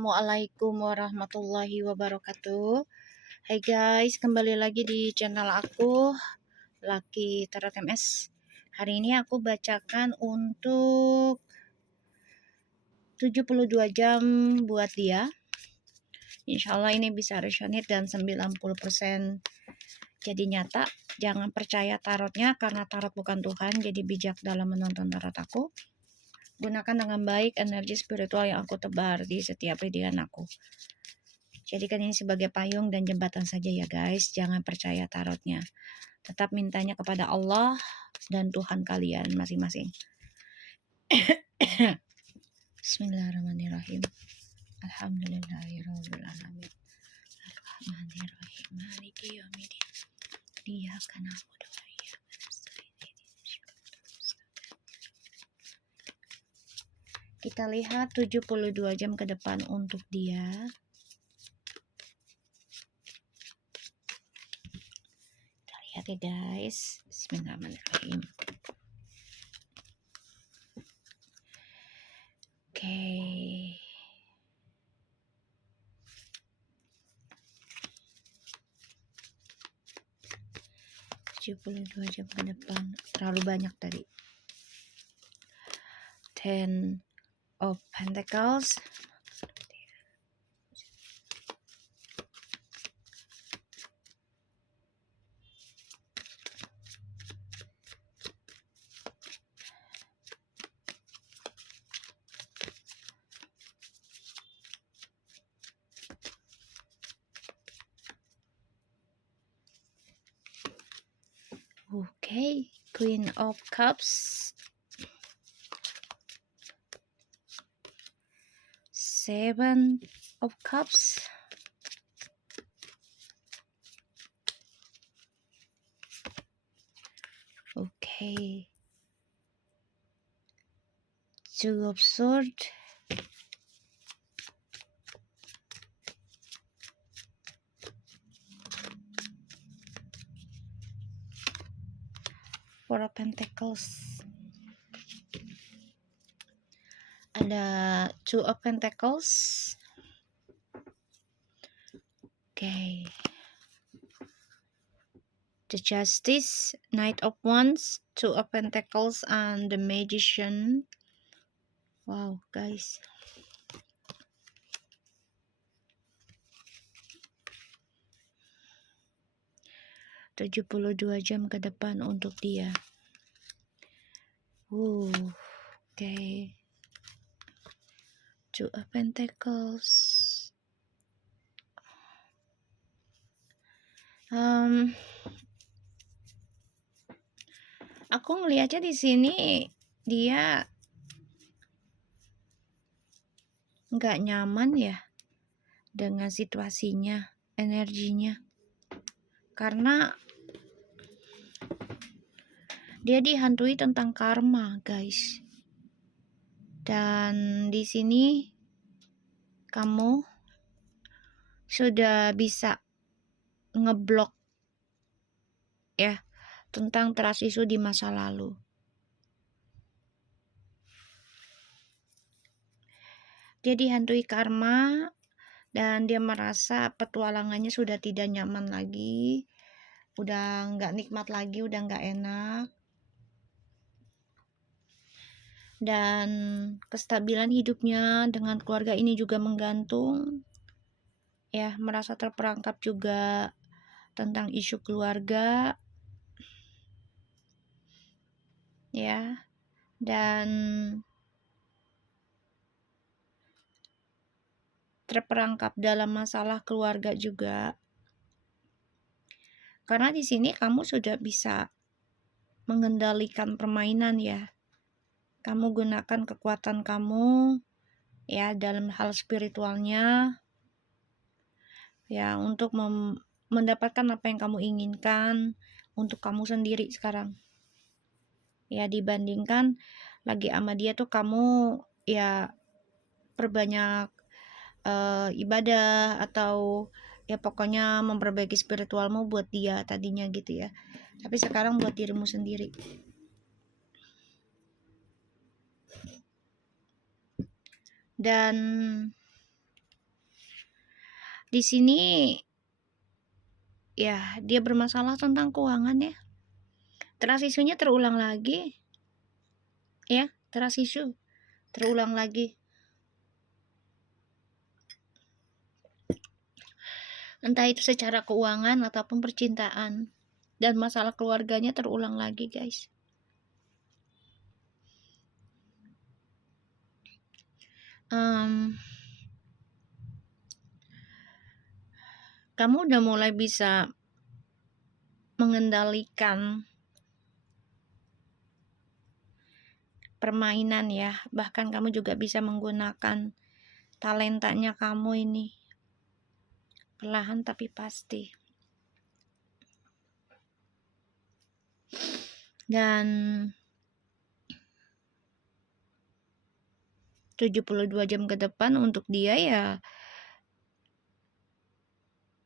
Assalamualaikum warahmatullahi wabarakatuh. Hai guys, kembali lagi di channel aku, Lucky Tarot MS. Hari ini aku bacakan untuk 72 jam buat dia. Insya Allah ini bisa resonate dan 90% jadi nyata. Jangan percaya tarotnya karena tarot bukan Tuhan, jadi bijak dalam menonton tarot aku. Gunakan dengan baik energi spiritual yang aku tebar di setiap readingan aku. Jadikan ini sebagai payung dan jembatan saja ya guys. Jangan percaya tarotnya. Tetap mintanya kepada Allah dan Tuhan kalian masing-masing. Bismillahirrahmanirrahim. Alhamdulillahirabbil alamin. Arrahmanirrahim. Maliki yaumiddin. Iyyaka na'budu wa iyyaka nasta'in. Kita lihat 72 jam ke depan untuk dia. Kita lihat ya guys. Bismillahirrahmanirrahim. Oke. 72 jam ke depan. Terlalu banyak tadi. Ten of Pentacles. Okay, Queen of Cups. Seven of Cups. Okay. Two of Swords. Four of Pentacles. Ada Two of Pentacles. Okay. The Justice, Knight of Wands, Two of Pentacles, and the Magician. Wow, guys. Tujuh 72 jam ke depan untuk dia. Okay. Two of Pentacles. Aku ngelihatnya di sini dia nggak nyaman ya dengan situasinya, energinya, karena dia dihantui tentang karma, guys. Dan di sini kamu sudah bisa ngeblok ya tentang trust issue di masa lalu. Dia dihantui karma dan dia merasa petualangannya sudah tidak nyaman lagi, udah nggak nikmat lagi, udah nggak enak. Dan kestabilan hidupnya dengan keluarga ini juga menggantung. Ya, merasa terperangkap juga tentang isu keluarga. Ya, dan terperangkap dalam masalah keluarga juga. Karena di sini kamu sudah bisa mengendalikan permainan ya. Kamu gunakan kekuatan kamu ya dalam hal spiritualnya ya untuk mendapatkan apa yang kamu inginkan untuk kamu sendiri sekarang. Ya, dibandingkan lagi sama dia tuh kamu ya perbanyak ibadah atau ya pokoknya memperbaiki spiritualmu buat dia tadinya gitu ya. Tapi sekarang buat dirimu sendiri. Dan Di sini ya dia bermasalah tentang keuangan ya. Trust issue-nya terulang lagi. Ya, trust issue terulang lagi. Entah itu secara keuangan ataupun percintaan. Dan masalah keluarganya terulang lagi, guys. Kamu udah mulai bisa mengendalikan permainan ya. Bahkan kamu juga bisa menggunakan talentanya kamu ini. Perlahan tapi pasti. Dan 72 jam ke depan untuk dia ya,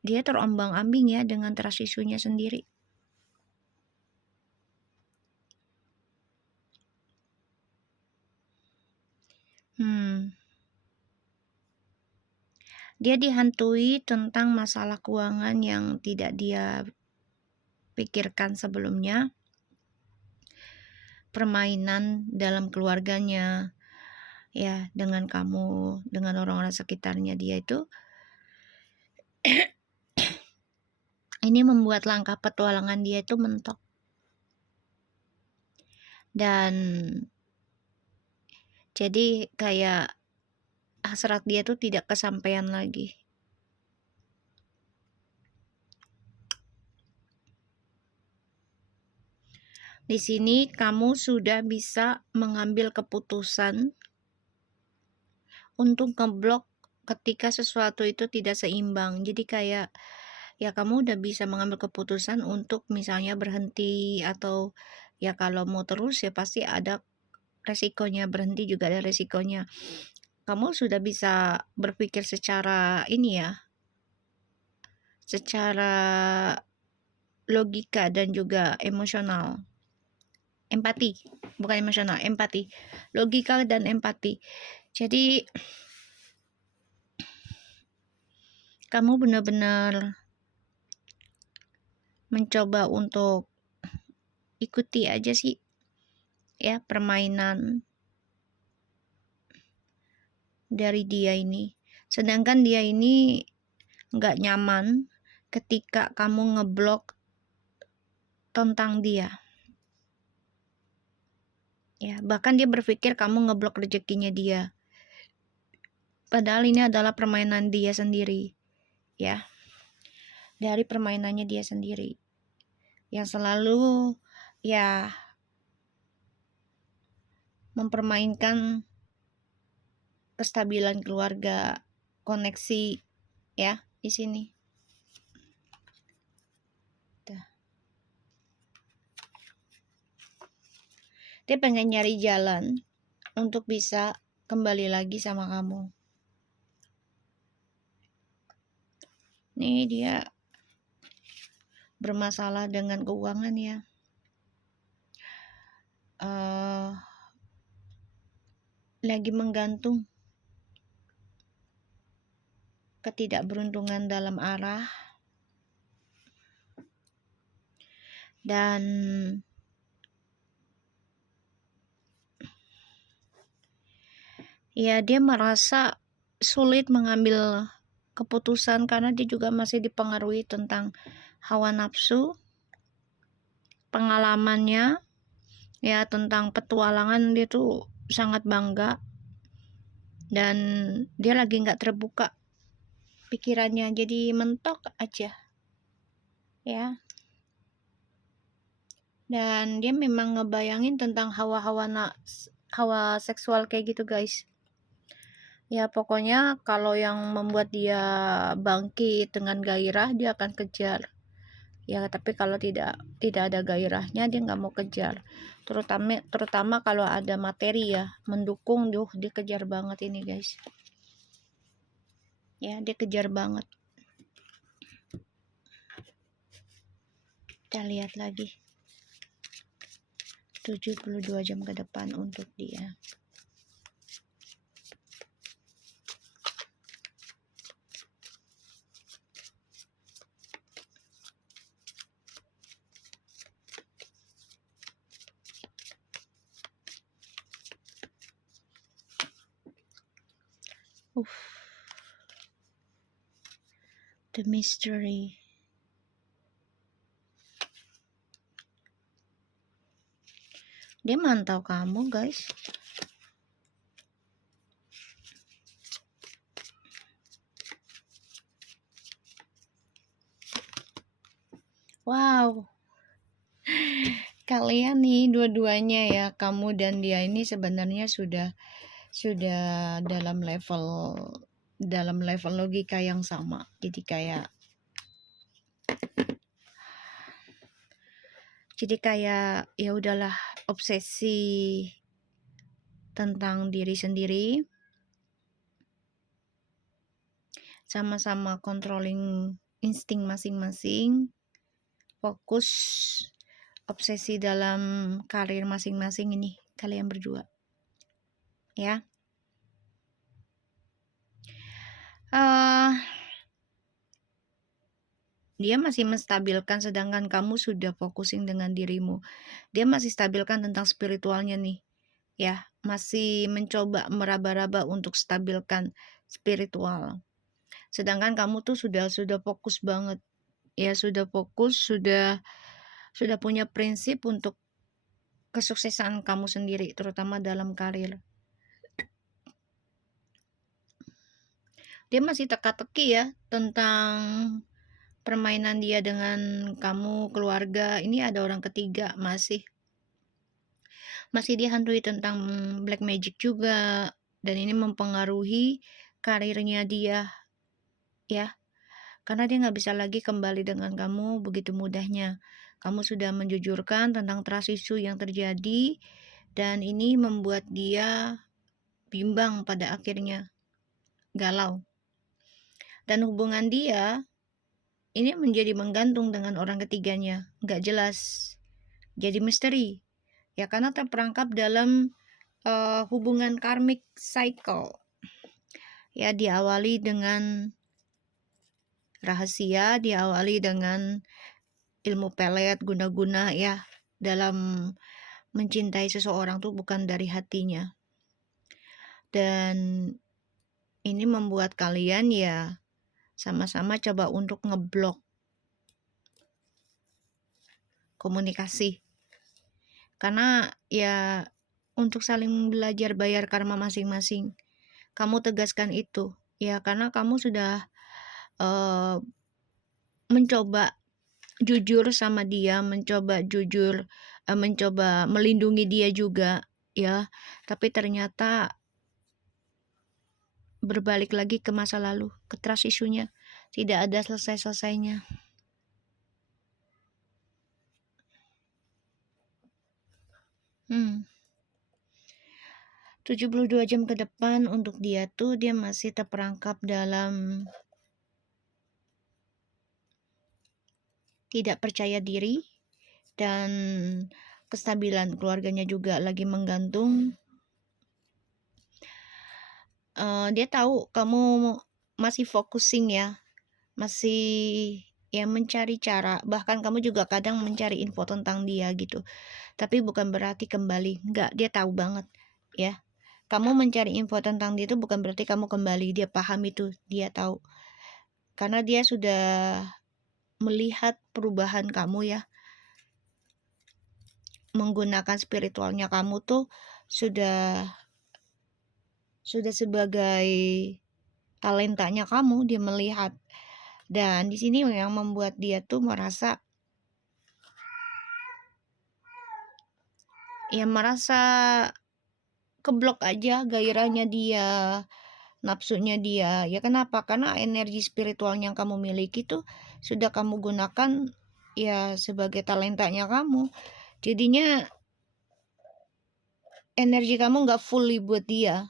dia terombang-ambing ya dengan trust issue-nya sendiri. Dia dihantui tentang masalah keuangan yang tidak dia pikirkan sebelumnya. Permainan dalam keluarganya ya, dengan kamu, dengan orang-orang sekitarnya dia itu ini membuat langkah petualangan dia itu mentok. Dan jadi kayak hasrat dia tuh tidak kesampaian lagi. Di sini kamu sudah bisa mengambil keputusan untuk ngeblok ketika sesuatu itu tidak seimbang. Jadi kayak ya kamu udah bisa mengambil keputusan untuk misalnya berhenti, atau ya kalau mau terus ya pasti ada resikonya, berhenti juga ada resikonya. Kamu sudah bisa berpikir secara ini ya, secara logika dan juga emosional. Empati, bukan emosional, empati. Logika dan empati. Jadi kamu benar-benar mencoba untuk ikuti aja sih ya permainan dari dia ini. Sedangkan dia ini nggak nyaman ketika kamu ngeblok tentang dia. Ya, bahkan dia berpikir kamu ngeblok rezekinya dia. Padahal ini adalah permainan dia sendiri. Ya. Dari permainannya dia sendiri. Yang selalu ya mempermainkan kestabilan keluarga, koneksi ya di sini. Dia pengen nyari jalan untuk bisa kembali lagi sama kamu. Nih dia bermasalah dengan keuangan ya. Lagi menggantung ketidakberuntungan dalam arah. Dan ya dia merasa sulit mengambil keputusan karena dia juga masih dipengaruhi tentang hawa nafsu, pengalamannya ya tentang petualangan. Dia tuh sangat bangga dan dia lagi nggak terbuka pikirannya, jadi mentok aja ya. Dan dia memang ngebayangin tentang hawa seksual kayak gitu guys. Ya pokoknya kalau yang membuat dia bangkit dengan gairah dia akan kejar. Ya tapi kalau tidak ada gairahnya dia nggak mau kejar. Terutama kalau ada materi ya mendukung, dia kejar banget ini guys. Ya dia kejar banget. Kita lihat lagi 72 jam ke depan untuk dia. The mystery. Dia mantau kamu, guys. Wow. Kalian nih dua-duanya ya, kamu dan dia ini sebenarnya sudah dalam level logika yang sama. Jadi kayak ya udahlah, obsesi tentang diri sendiri, sama-sama controlling insting masing-masing, fokus obsesi dalam karir masing-masing ini kalian berdua ya. Dia masih menstabilkan, sedangkan kamu sudah focusing dengan dirimu. Dia masih stabilkan tentang spiritualnya nih ya, masih mencoba meraba-raba untuk stabilkan spiritual, sedangkan kamu tuh sudah fokus banget ya, sudah fokus, sudah punya prinsip untuk kesuksesan kamu sendiri, terutama dalam karir. Dia masih teka-teki ya tentang permainan dia dengan kamu, keluarga. Ini ada orang ketiga, masih dihantui tentang black magic juga, dan ini mempengaruhi karirnya dia ya, karena dia nggak bisa lagi kembali dengan kamu begitu mudahnya. Kamu sudah menjujurkan tentang trust issue yang terjadi, dan ini membuat dia bimbang, pada akhirnya galau, dan hubungan dia ini menjadi menggantung dengan orang ketiganya, nggak jelas, jadi misteri ya, karena terperangkap dalam hubungan karmic cycle ya, diawali dengan rahasia, diawali dengan ilmu pelet, guna-guna ya, dalam mencintai seseorang tuh bukan dari hatinya. Dan ini membuat kalian ya sama-sama coba untuk ngeblok komunikasi, karena ya untuk saling belajar bayar karma masing-masing. Kamu tegaskan itu ya, karena kamu sudah mencoba jujur sama dia, mencoba melindungi dia juga ya, tapi ternyata berbalik lagi ke masa lalu, ke trust issue-nya, tidak ada selesai-selesainya. Hmm. 72 jam ke depan untuk dia tuh, dia masih terperangkap dalam tidak percaya diri, dan kestabilan keluarganya juga lagi menggantung. Dia tahu kamu masih focusing ya, masih ya mencari cara, bahkan kamu juga kadang mencari info tentang dia gitu, tapi bukan berarti kembali, enggak, dia tahu banget ya, kamu mencari info tentang dia itu bukan berarti kamu kembali, dia paham itu, dia tahu, karena dia sudah melihat perubahan kamu ya, menggunakan spiritualnya kamu tuh sudah sebagai talentanya kamu, dia melihat. Dan di sini yang membuat dia tuh merasa keblok aja gairahnya dia, nafsunya dia ya. Kenapa? Karena energi spiritual yang kamu miliki tuh sudah kamu gunakan ya sebagai talentanya kamu, jadinya energi kamu nggak fully buat dia,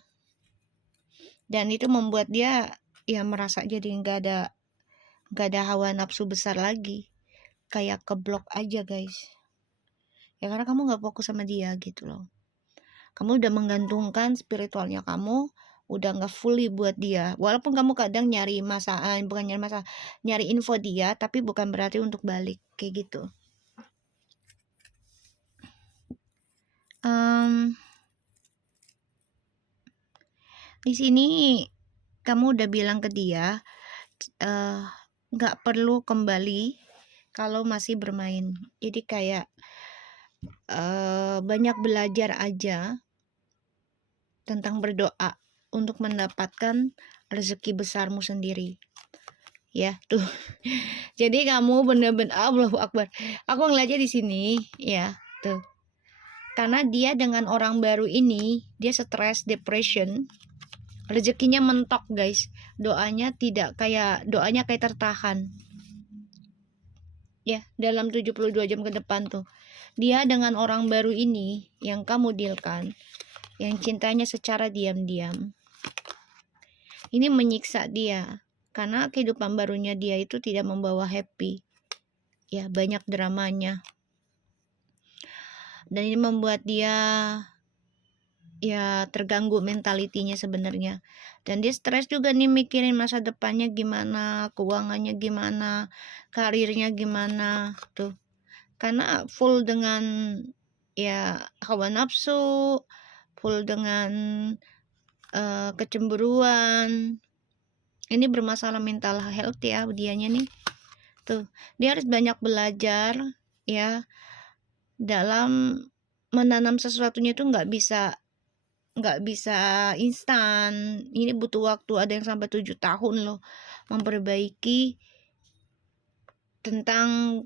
dan itu membuat dia ya merasa jadi nggak ada hawa nafsu besar lagi, kayak keblok aja guys ya, karena kamu nggak fokus sama dia gitu loh. Kamu udah menggantungkan spiritualnya kamu, udah nggak fully buat dia, walaupun kamu kadang nyari info dia, tapi bukan berarti untuk balik kayak gitu. Di sini kamu udah bilang ke dia nggak perlu kembali kalau masih bermain. Jadi kayak banyak belajar aja tentang berdoa untuk mendapatkan rezeki besarmu sendiri. Ya, tuh. Jadi kamu bener-bener Allahu Akbar. Aku ngeliatnya di sini, ya, tuh. Karena dia dengan orang baru ini, dia stres, depression, rezekinya mentok, guys. Doanya kayak tertahan. Ya, dalam 72 jam ke depan tuh. Dia dengan orang baru ini yang kamu dealkan, yang cintanya secara diam-diam. Ini menyiksa dia karena kehidupan barunya dia itu tidak membawa happy. Ya, banyak dramanya. Dan ini membuat dia ya terganggu mentalitinya sebenarnya. Dan dia stres juga nih mikirin masa depannya gimana, keuangannya gimana, karirnya gimana tuh. Karena full dengan ya hawa nafsu, full dengan kecemburuan. Ini bermasalah mental health ya dianya nih. Tuh, dia harus banyak belajar ya dalam menanam sesuatunya itu nggak bisa instan. Ini butuh waktu, ada yang sampai 7 tahun loh memperbaiki tentang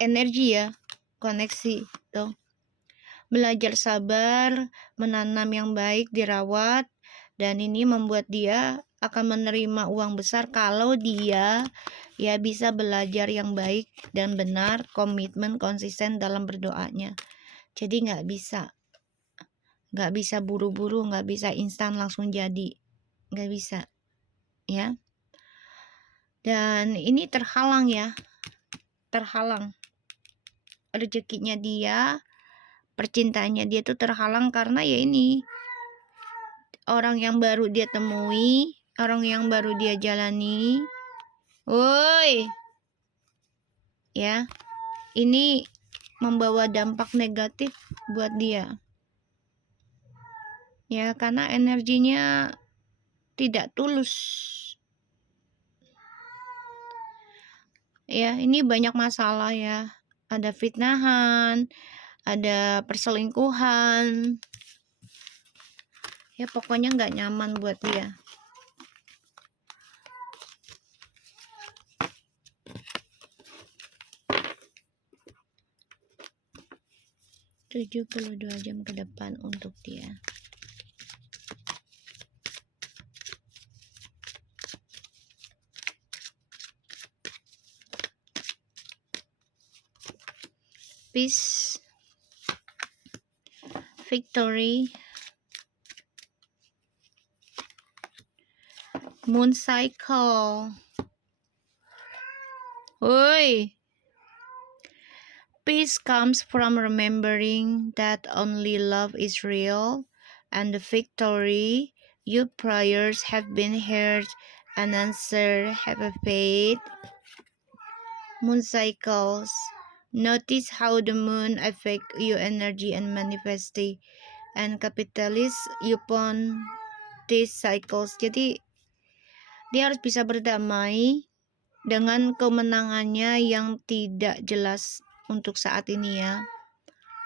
energi ya, koneksi tuh. Belajar sabar, menanam yang baik, dirawat, dan ini membuat dia akan menerima uang besar kalau dia ya bisa belajar yang baik dan benar, komitmen, konsisten dalam berdoanya. Jadi nggak bisa buru-buru, nggak bisa instan langsung jadi, nggak bisa ya. Dan ini terhalang rezekinya dia, percintaannya dia tuh terhalang karena ya ini orang yang baru dia temui, orang yang baru dia jalani. Woi, ya, ini membawa dampak negatif buat dia. Ya, karena energinya tidak tulus. Ya, ini banyak masalah ya. Ada fitnahan, ada perselingkuhan. Ya, pokoknya nggak nyaman buat dia. Tujuh 72 jam ke depan untuk dia. Peace, victory, moon cycle. Oi, peace comes from remembering that only love is real, and the victory, your prayers have been heard and answered. Have a faith. Moon cycles. Notice how the moon affect your energy and manifesting and capitalize upon these cycles. Jadi dia harus bisa berdamai dengan kemenangannya yang tidak jelas untuk saat ini ya.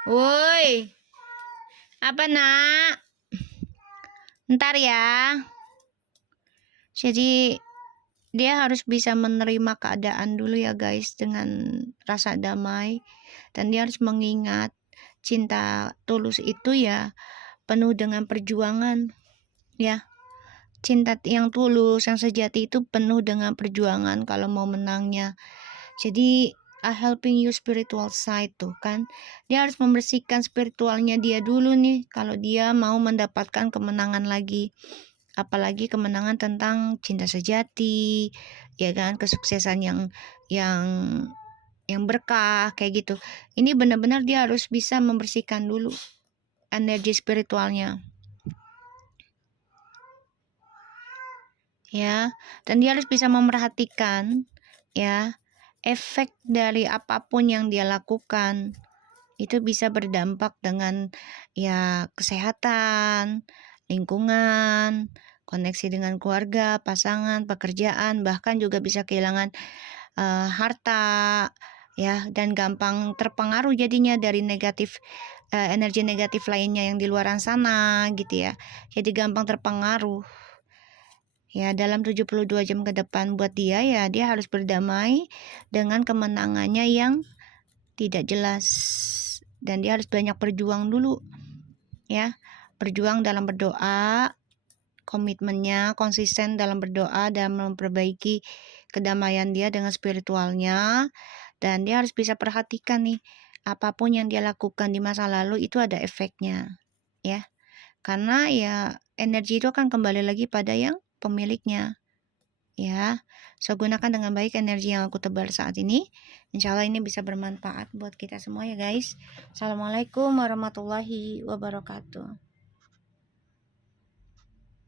Woi, apa nak? Ntar ya. Jadi dia harus bisa menerima keadaan dulu ya guys dengan rasa damai. Dan dia harus mengingat cinta tulus itu ya penuh dengan perjuangan ya. Cinta yang tulus, yang sejati itu penuh dengan perjuangan kalau mau menangnya. Jadi helping you spiritual side tuh kan. Dia harus membersihkan spiritualnya dia dulu nih kalau dia mau mendapatkan kemenangan lagi. Apalagi kemenangan tentang cinta sejati, ya kan, kesuksesan yang berkah kayak gitu. Ini benar-benar dia harus bisa membersihkan dulu energi spiritualnya. Ya, dan dia harus bisa memperhatikan ya efek dari apapun yang dia lakukan itu bisa berdampak dengan ya kesehatan, lingkungan, koneksi dengan keluarga, pasangan, pekerjaan, bahkan juga bisa kehilangan harta, ya, dan gampang terpengaruh jadinya dari energi negatif lainnya yang di luaran sana gitu ya. Jadi gampang terpengaruh. Ya, dalam 72 jam ke depan buat dia ya, dia harus berdamai dengan kemenangannya yang tidak jelas. Dan dia harus banyak berjuang dulu. Ya, berjuang dalam berdoa, komitmennya konsisten dalam berdoa dan memperbaiki kedamaian dia dengan spiritualnya. Dan dia harus bisa perhatikan nih, apapun yang dia lakukan di masa lalu itu ada efeknya, ya. Karena ya energi itu akan kembali lagi pada yang pemiliknya, ya. So, gunakan dengan baik energi yang aku tebar saat ini. Insya Allah ini bisa bermanfaat buat kita semua ya guys. Assalamualaikum warahmatullahi wabarakatuh.